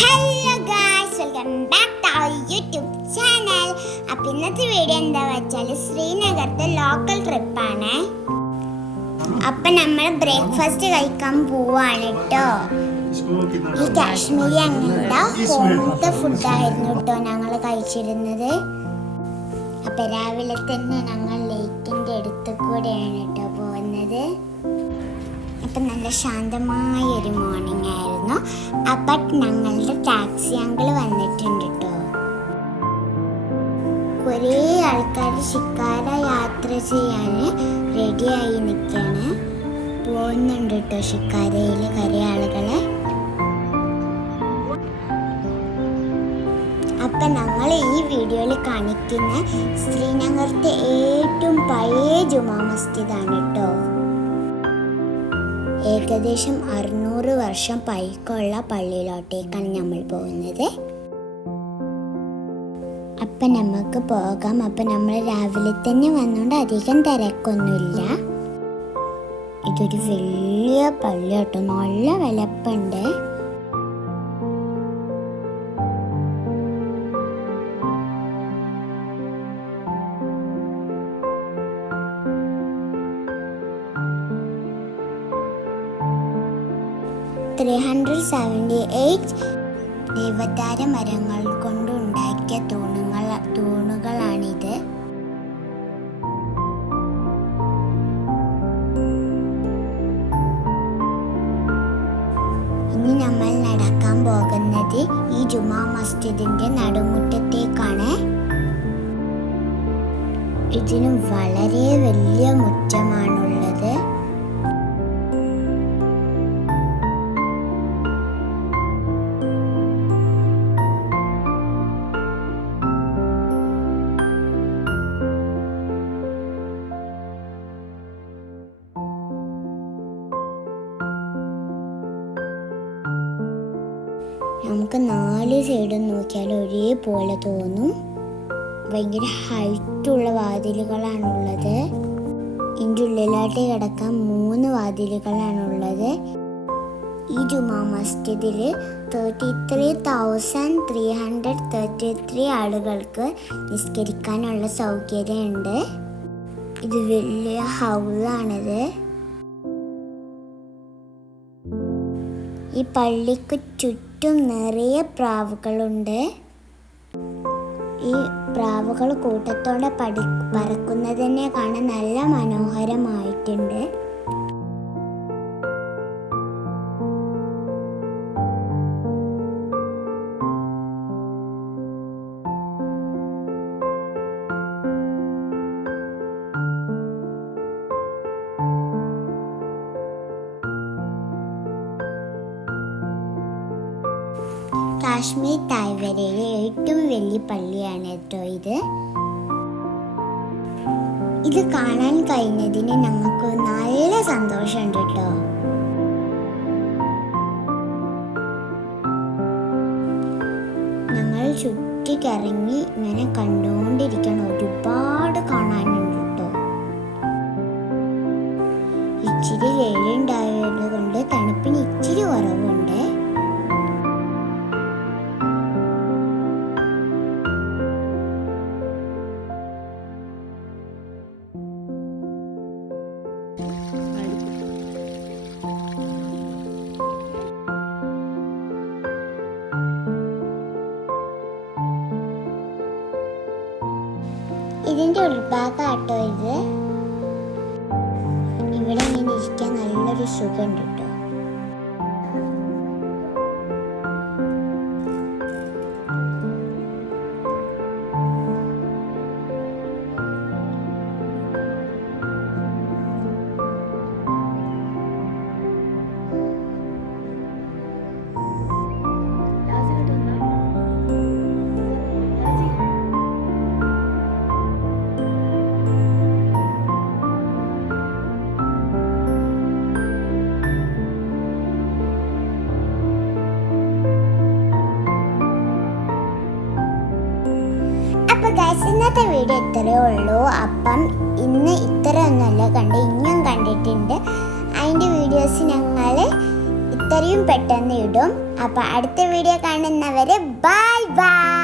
Hello guys, welcome back to our YouTube channel. അപ്പോൾ ഇന്നത്തെ video എന്താ വെച്ചാൽ ശ്രീനഗരത്തെ ലോക്കൽ ട്രിപ്പാണ്. അപ്പം നമ്മൾ ബ്രേക്ക്ഫാസ്റ്റ് കഴിക്കാൻ പോവാണ് കേട്ടോ. ഈ കാശ്മീരി അങ്ങയുടെ ഹോംത്തെ ഫുഡായിരുന്നു കേട്ടോ ഞങ്ങൾ കഴിച്ചിരുന്നത്. അപ്പം രാവിലെ തന്നെ ഞങ്ങൾ ലേക്കിൻ്റെ അടുത്ത് കൂടെയാണ് കേട്ടോ പോകുന്നത്. അപ്പം നല്ല ശാന്തമായ ഒരു മോർണിംഗ് ആയിരുന്നു. അപ്പം ഞങ്ങളുടെ ടാക്സി അങ്കിൾ വന്നിട്ടുണ്ട് കേട്ടോ. കുറേ ആൾക്കാർ ഷിക്കാര യാത്ര ചെയ്യാൻ റെഡിയായി നിൽക്കുകയാണ്. പോകുന്നുണ്ട് കേട്ടോ ഷിക്കാരയിൽ കുറേ ആളുകൾ. അപ്പം ഞങ്ങൾ ഈ വീഡിയോയിൽ കാണിക്കുന്ന ശ്രീനഗരത്തെ ഏറ്റവും പഴയ ജുമാ മസ്ജിദാണ് കേട്ടോ. ഏകദേശം 600 വർഷം പഴക്കമുള്ള പള്ളിയിലോട്ടേക്കാണ് നമ്മൾ പോകുന്നത്. അപ്പം നമുക്ക് പോകാം. അപ്പം നമ്മൾ രാവിലെ തന്നെ വന്നുകൊണ്ട് അധികം തിരക്കൊന്നുമില്ല. ഇതൊരു വലിയ പള്ളി കേട്ടോ, നല്ല വലുപ്പമുണ്ട്. ദേവദാര മരങ്ങൾ കൊണ്ട് ഉണ്ടാക്കിയ തൂണുകളാണിത്. ഇനി നമ്മൾ നടക്കാൻ പോകുന്നത് ഈ ജുമാ മസ്ജിദിന്റെ നടുമുറ്റത്തേക്കാണ്. ഇതിന് വളരെ വലിയ മുറ്റമാണുള്ളത്. നമുക്ക് 4 സൈഡും നോക്കിയാൽ ഒരേപോലെ തോന്നും. ഭയങ്കര ഹൈറ്റുള്ള വാതിലുകളാണുള്ളത്. ഇതിൻ്റെ ഉള്ളിലോട്ട് കിടക്കാൻ 3 വാതിലുകളാണുള്ളത്. ഈ ജുമാ മസ്ജിദിൽ 33,333 ആളുകൾക്ക് നിസ്കരിക്കാനുള്ള സൗകര്യമുണ്ട്. ഇത് വലിയ ഹൗളാണിത്. ഈ പള്ളിക്ക് ചുറ്റും നിറയെ പ്രാവുകളുണ്ട്. ഈ പ്രാവുകൾ കൂട്ടത്തോടെ പറക്കുന്നത് തന്നെ കാണാൻ നല്ല മനോഹരമായിട്ടുണ്ട്. കാശ്മീർ താഴ്വരയിലെ ഏറ്റവും വലിയ പള്ളിയാണ് കേട്ടോ ഇത്. ഇത് കാണാൻ കഴിഞ്ഞതിന് ഞങ്ങൾക്ക് നല്ല സന്തോഷമുണ്ട് കേട്ടോ. ഞങ്ങൾ ചുറ്റിക്കറങ്ങി ഇങ്ങനെ കണ്ടുകൊണ്ടിരിക്കണം. ഒരുപാട് കാണാനുണ്ട് കേട്ടോ. ഇച്ചിരി വെയിലുണ്ടായത് കൊണ്ട് തണുപ്പിന് ഇച്ചിരി കുറവുണ്ട്. ഇതിൻ്റെ ഉൾഭാഗമാട്ടോ ഇത്. ഇവിടെ ഇങ്ങനെ ഇരിക്കാൻ നല്ലൊരു സുഖമുണ്ട് കേട്ടോ. ഇന്നത്തെ വീഡിയോ ഇത്രയേ ഉള്ളൂ. അപ്പം ഇന്ന് ഇത്ര ഒന്നുമല്ല കണ്ട്, ഇനിയും കണ്ടിട്ടുണ്ട്. അതിൻ്റെ വീഡിയോസ് ഞങ്ങൾ ഇത്ര ഇത്രയും പെട്ടെന്ന് ഇടും. അപ്പോൾ അടുത്ത വീഡിയോ കാണുന്നവരെ ബൈ ബൈ.